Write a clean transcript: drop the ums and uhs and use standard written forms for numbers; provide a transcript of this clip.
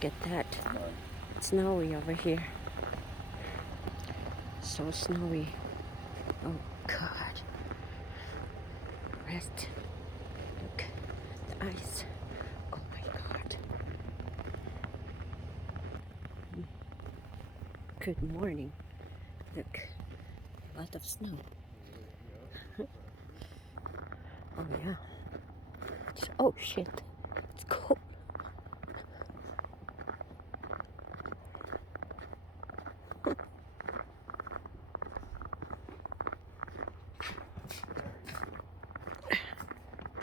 Look at that. It's snowy over here. So snowy. Oh God. Rest. Look. The ice. Oh my God. Good morning. Look. A lot of snow. Oh yeah. Oh shit. It's cold.